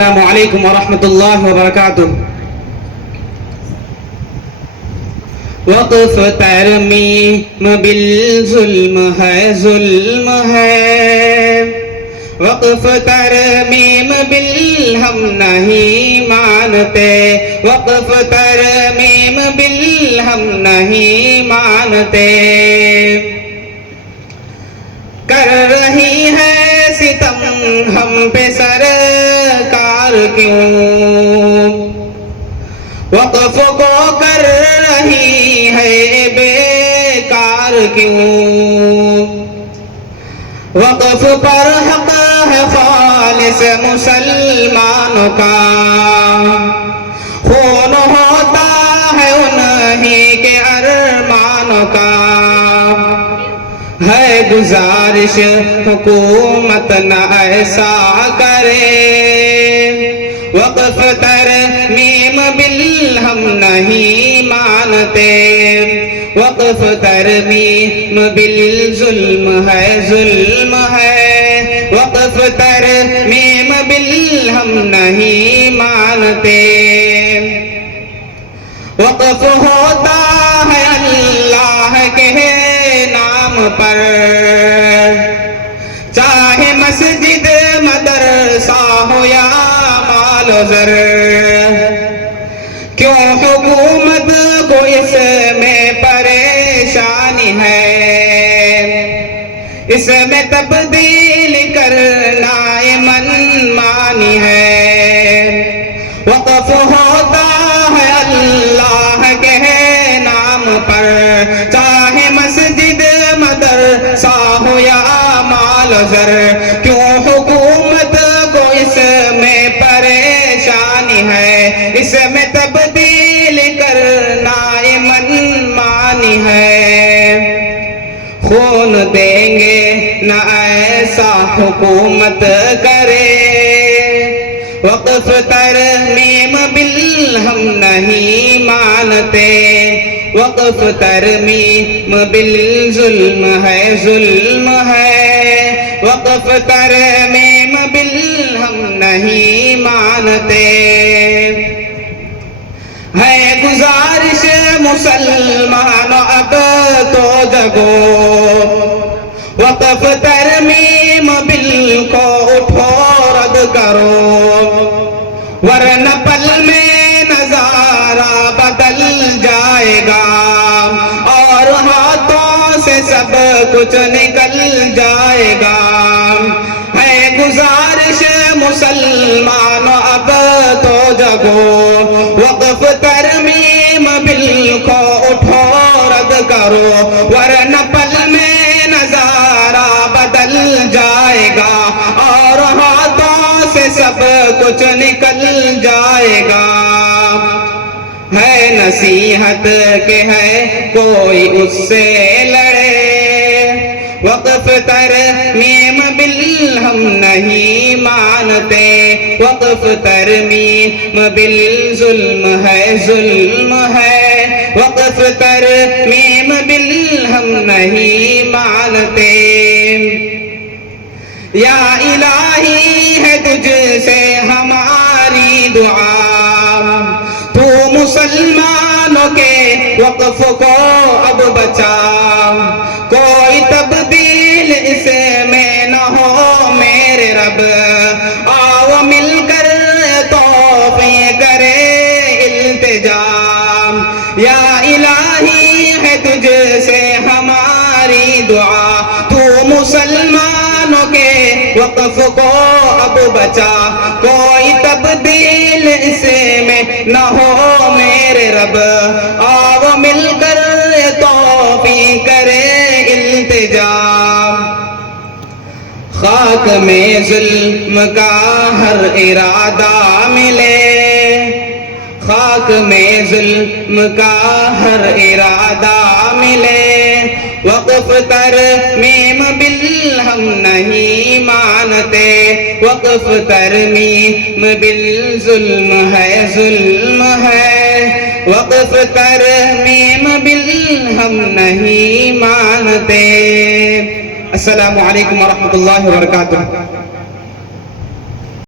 السلام علیکم ورحمۃ اللہ وبرکاتہ۔ وقف ترمیم بالظلم ہے، ظلم ہے۔ وقف ترمیم ہم نہیں مانتے، وقف ترمیم ہم نہیں مانتے۔ کر رہی ہے ستم ہم پہ سرکار کیوں، وقف کو کر رہی ہے بیکار کیوں۔ وقف پر حق ہے خالص مسلمانوں کا، خون ہوتا ہے انہی کے ارمانوں کا۔ ہے گزارش حکومت نہ ایسا کرے، وقف ترمیم ہم نہیں مانتے۔ وقف ترمیم بالظلم ہے، ظلم ہے۔ وقف ترمیم ہم نہیں مانتے۔ وقف ہوتا ہے اللہ کے نام پر، چاہے مسجد مدرسہ ہو یا مال و زر۔ کیوں حکومت کو اس میں پریشانی ہے، اس میں تبدیل کرنا منمانی ہے۔ وقف ہوتا ہے اللہ کے نام پر، چاہے مسجد مدرسہ ہو یا مال و زر۔ کیوں حکومت کو اس میں پریشانی ہے، اس میں تبدیل کرنا منمانی ہے۔ خون دیں گے نہ ایسا حکومت کرے، وقف ترمیم ہم نہیں مانتے۔ وقف ترمیم بالظلم ہے، ظلم ہے۔ وقف ترمیم ہم نہیں مانتے۔ ہے گزارش مسلمانوں اب تو جگو، وقف ترمیم کو اٹھو رد کرو، ورنہ پل میں نظارہ بدل جائے گا، اور ہاتھوں سے سب کچھ نکل جائے گا۔ ہے گزارش مسلمانوں اب تو جگو، وقف ترمیم کو اٹھو رد کرو، ورنہ پل میں نظارہ بدل جائے گا، اور ہاتھوں سے سب کچھ نکل جائے گا۔ ہے نصیحت کہ ہے کوئی اس سے لڑے، وقف ترمیم ہم نہیں مانتے۔ وقف ترمیم بالظلم ہے، ظلم ہے۔ وقف ترمیم ہم نہیں مانتے۔ یا الہی ہے تجھ سے ہماری دعا، تو مسلمانوں کے وقف کو اب بچا۔ کوئی تبدیل اس میں نہ ہو میرے رب، آؤ مل کر توفیق کرے التجا۔ یا الہی ہے تجھ سے ہماری دعا، تو مسلمانوں کے وقف کو اب بچا۔ کوئی تبدیل اس میں نہ ہو میرے رب، آؤ مل کر توفیق کرے التجا۔ خاک میں ظلم کا ہر ارادہ ملے، خاک میں ظلم کا ہر ارادہ ملے۔ وقف ترمیم ہم نہیں مانتے۔ وقف ترمیم بالظلم ہے، ظلم ہے۔ وقف ترمیم ہم نہیں مانتے۔ السلام علیکم ورحمۃ اللہ وبرکاتہ۔